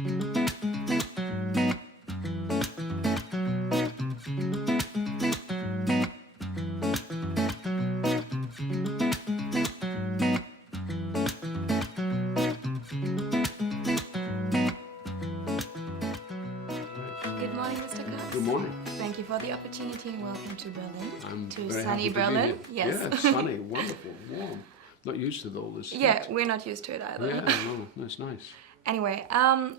Good morning, Mr. Cox. Good morning. Thank you for the opportunity and welcome to Berlin. I'm to very sunny happy to be Berlin. here. Yes. Yeah, it's sunny, wonderful, warm. Not used to all this. Yeah, heat. we're not used to it either. Yeah, no, that's nice. Anyway,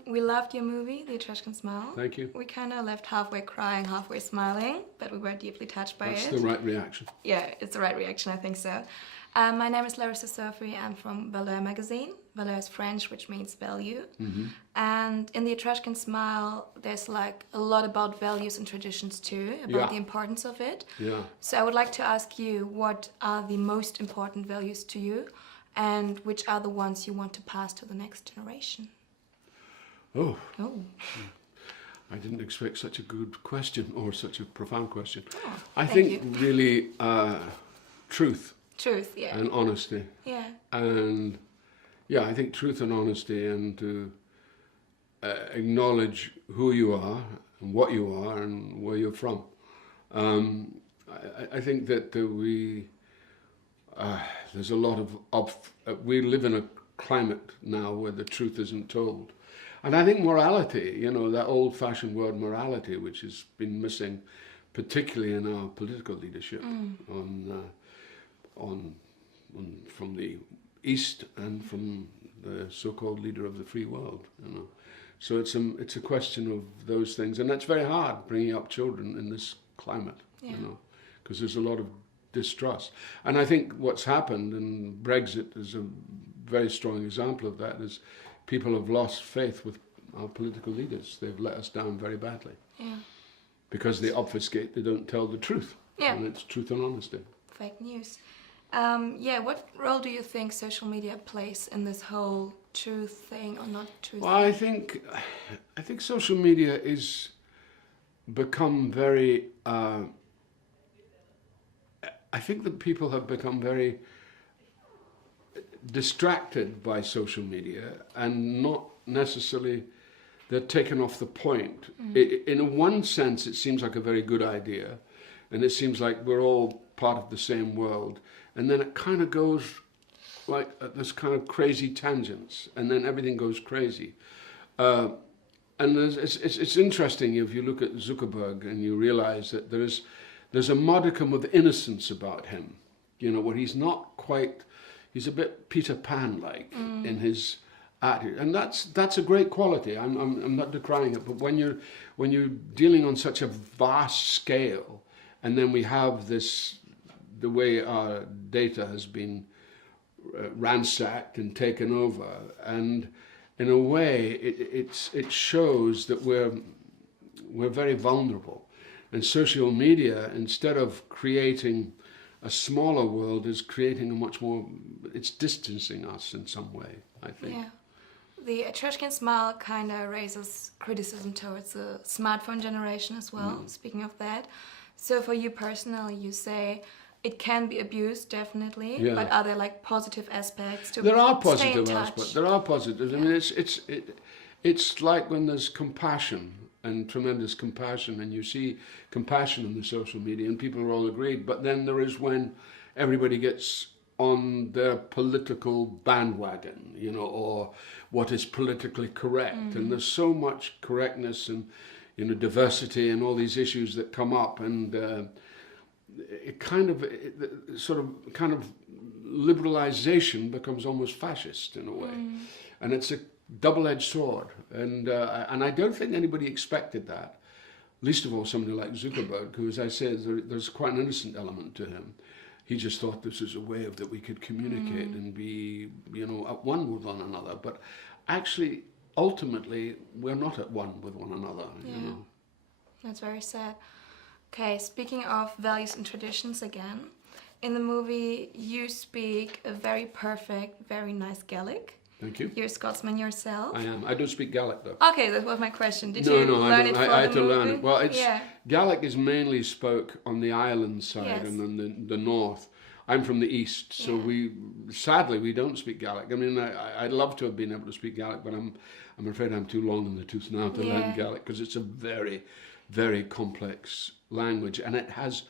we loved your movie, The Etruscan Smile. Thank you. We kind of left halfway crying, halfway smiling, but we were deeply touched by That's it. the right reaction. Yeah, it's the right reaction, I think so. My name is Larissa Surfrey. I'm from Valeur magazine. Valeur is French, which means value. Mm-hmm. And in The Etruscan Smile, there's like a lot about values and traditions too, about the importance of it. Yeah. So I would like to ask you, what are the most important values to you, and which are the ones you want to pass to the next generation? Oh, Oh, I didn't expect such a good question or such a profound question. Oh, I thank think really truth truth, yeah. and honesty. Yeah, And yeah, I think truth and honesty, and to acknowledge who you are and what you are and where you're from. I think that there's a lot of we live in a climate now where the truth isn't told. And I think morality, you know, that old-fashioned word morality, which has been missing, particularly in our political leadership from the East and from the so-called leader of the free world, you know. So it's a question of those things, and that's very hard, bringing up children in this climate, you know, because there's a lot of distrust. And I think what's happened, and Brexit is a very strong example of that, is people have lost faith with our political leaders. They've let us down very badly. yeah. Because they obfuscate, they don't tell the truth. Yeah. And it's truth and honesty. Fake news. Yeah, what role do you think social media plays in this whole truth thing or not truth? Well, I think social media is become very. I think that people have become very distracted by social media and not necessarily. They're taken off the point. In one sense, it seems like a very good idea, and it seems like we're all part of the same world. And then it kind of goes like this kind of crazy tangents, and then everything goes crazy. And it's interesting if you look at Zuckerberg and you realize that there's a modicum of innocence about him, you know, where he's not quite, he's a bit Peter Pan-like in his attitude, and that's a great quality. I'm not decrying it, but when you're dealing on such a vast scale, and then we have this, the way our data has been ransacked and taken over, and in a way it shows that we're very vulnerable. And social media, instead of creating a smaller world, is creating a much more, it's distancing us in some way, I think. Yeah. The Etruscan Smile kind of raises criticism towards the smartphone generation as well, speaking of that. So for you personally, you say it can be abused, definitely, but are there like positive aspects to There are stay in positive touch? aspects. There are positives. I mean, it's like when there's compassion and tremendous compassion, and you see compassion in the social media, and people are all agreed. But then there is when everybody gets on their political bandwagon, you know, or what is politically correct. And there's so much correctness and, you know, diversity and all these issues that come up, and it kind of liberalization becomes almost fascist in a way, and it's a double-edged sword. And I don't think anybody expected that. Least of all somebody like Zuckerberg, who, as I said, there's quite an innocent element to him. He just thought this was a way that we could communicate and be, you know, at one with one another. But actually, ultimately, we're not at one with one another, you know. That's very sad. Okay, speaking of values and traditions again, in the movie you speak a very perfect, very nice Gaelic. Thank you. You're a Scotsman yourself. I am. I don't speak Gaelic, though. Okay, that was my question. Did No, you no, learn it for I had the to movie? learn it. Well, Yeah. Gaelic is mainly spoke on the island side Yes. and then the north. I'm from the East, so sadly we don't speak Gaelic. I mean, I'd love to have been able to speak Gaelic, but I'm afraid I'm too long in the tooth now to learn Gaelic, because it's a very, very complex language, and it has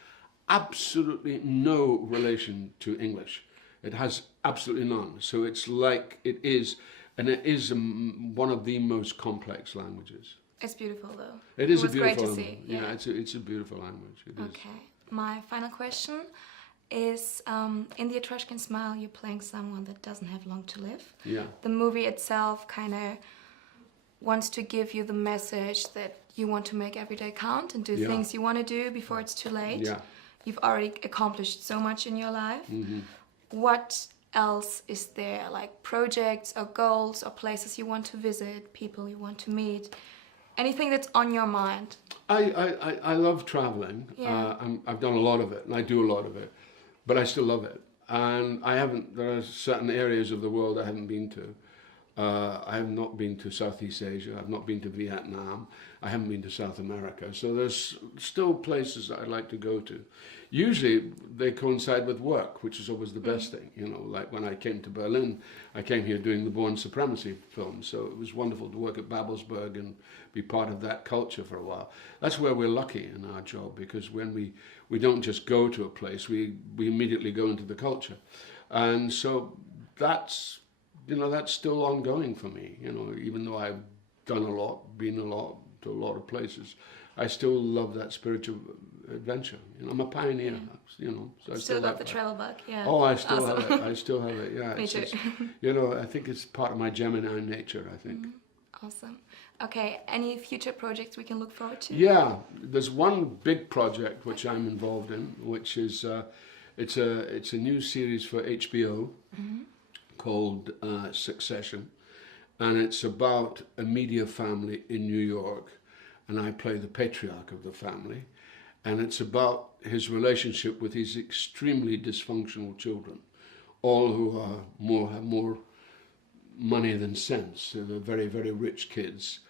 absolutely no relation to English. It has absolutely none. So it's like it is, and it is one of the most complex languages. It's beautiful though. It is was a beautiful great to language. see. Yeah, it's a beautiful language. It is. Okay. My final question is, in the Etruscan Smile, you're playing someone that doesn't have long to live. Yeah. The movie itself kind of wants to give you the message that you want to make every day count and do things you want to do before it's too late. Yeah. You've already accomplished so much in your life. Mm-hmm. What else is there, like projects or goals or places you want to visit, people you want to meet, anything that's on your mind? I love traveling. Yeah. I've done a lot of it, and I do a lot of it, but I still love it. And there are certain areas of the world I haven't been to. I have not been to Southeast Asia. I've not been to Vietnam. I haven't been to South America. So there's still places that I'd like to go to. Usually they coincide with work, which is always the best thing. You know, like when I came to Berlin, I came here doing the Born Supremacy film. So it was wonderful to work at Babelsberg and be part of that culture for a while. That's where we're lucky in our job, because when we don't just go to a place, we immediately go into the culture. And so that's still ongoing for me. You know, even though I've done a lot, been to a lot of places, I still love that spiritual adventure. You know, I'm a pioneer. You know, so I still got the travel bug. Yeah. Oh, I still Awesome. have it. I still have it. Yeah. Me too. You know, I think it's part of my Gemini nature, I think. Awesome. Okay. Any future projects we can look forward to? Yeah, there's one big project which I'm involved in, which is it's a new series for HBO. Called Succession, and it's about a media family in New York, and I play the patriarch of the family, and it's about his relationship with his extremely dysfunctional children, all who have more money than sense. They're very, very rich kids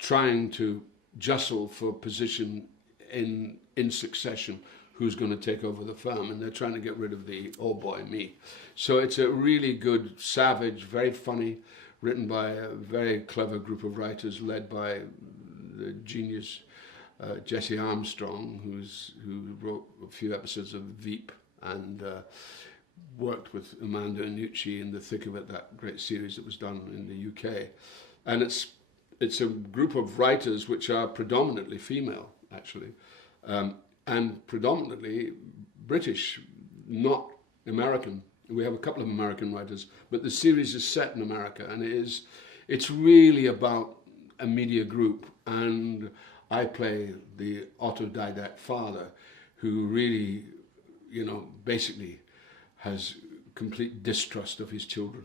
trying to jostle for position in succession. Who's going to take over the firm, and they're trying to get rid of the old boy, me. So it's a really good, savage, very funny, written by a very clever group of writers led by the genius Jesse Armstrong, who wrote a few episodes of Veep and worked with Amanda Annucci in the thick of it, that great series that was done in the UK. And it's a group of writers which are predominantly female, actually. And predominantly British, not American. We have a couple of American writers, but the series is set in America, and it's really about a media group, and I play the autodidact father who really, you know, basically has complete distrust of his children.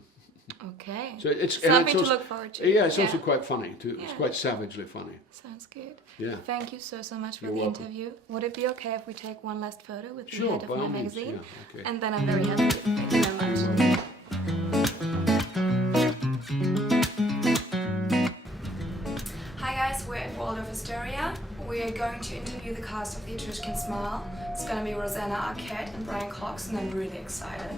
Okay. So it's something also, to look forward to. Yeah, it's also quite funny too. Yeah. It's quite savagely funny. Sounds good. Yeah. Thank you so much for You're the welcome. interview. Would it be okay if we take one last photo with the Sure, head of by my all means. magazine? Yeah, okay. And then I'm very happy. Thank you very much. Hi guys, we're at Waldorf Astoria. We're going to interview the cast of the Etruscan Smile. It's going to be Rosanna Arquette and Brian Cox, and I'm really excited.